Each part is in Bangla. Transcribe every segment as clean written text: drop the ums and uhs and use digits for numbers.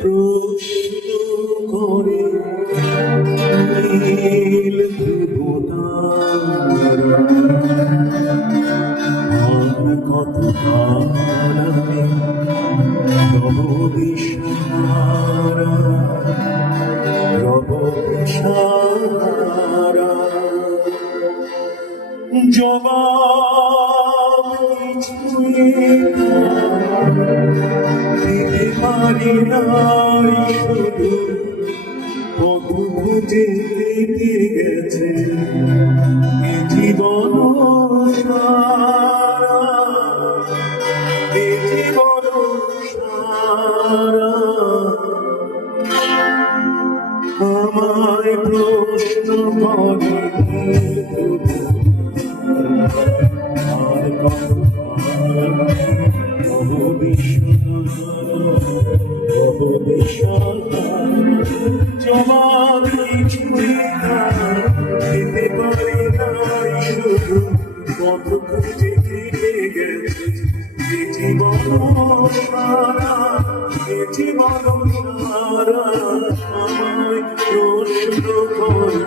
প্রশ্ন করে নীল ধ্রুবতারা আর কত কাল আমি রব দিশাহারা, রব দিশাহারা। জবাব কিছুই দিতে পারি নাই, শুধু পথ খুঁজে কেটে গেছে এ জীবন সারা, এ জীবন সারা। আমায় প্রশ্ন করে আর কত বহু জবাব কিছুই দিতে পারি নাই, শুধু পথ খুঁজে কেটে গেছে এ জীবন সারা, এ জীবন সারা। আমায় প্রশ্ন করে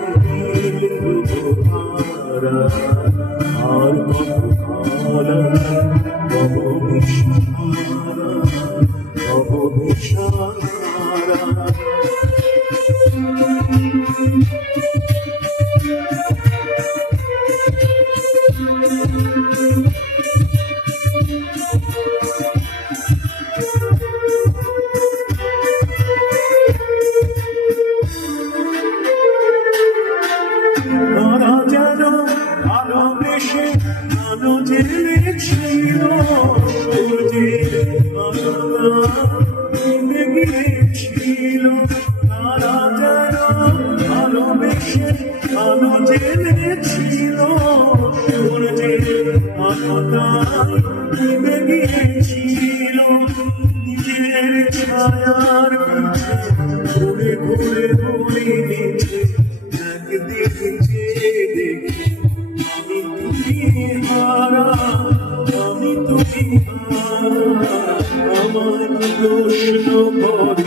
ধ্রুবতারা আর কত কাল রব দিশাহারা, রব দিশাহারা। তারা যেন ভালোবেসে আলো জেলেছিল, সূর্যের আলোটা নেমে গিয়েছিল। তারা যেন ভালোবেসে আলো জেলেছিল, সূর্যের আলোটা নেমে গিয়েছিল। নিজের ছায়ার পিছে ঘুরে ঘুরে ঘুরে গেছে, একদিন চেয়ে দেখি আমি তুমি হারা, আমি তুমি হারা। আমার প্রশ্ন করে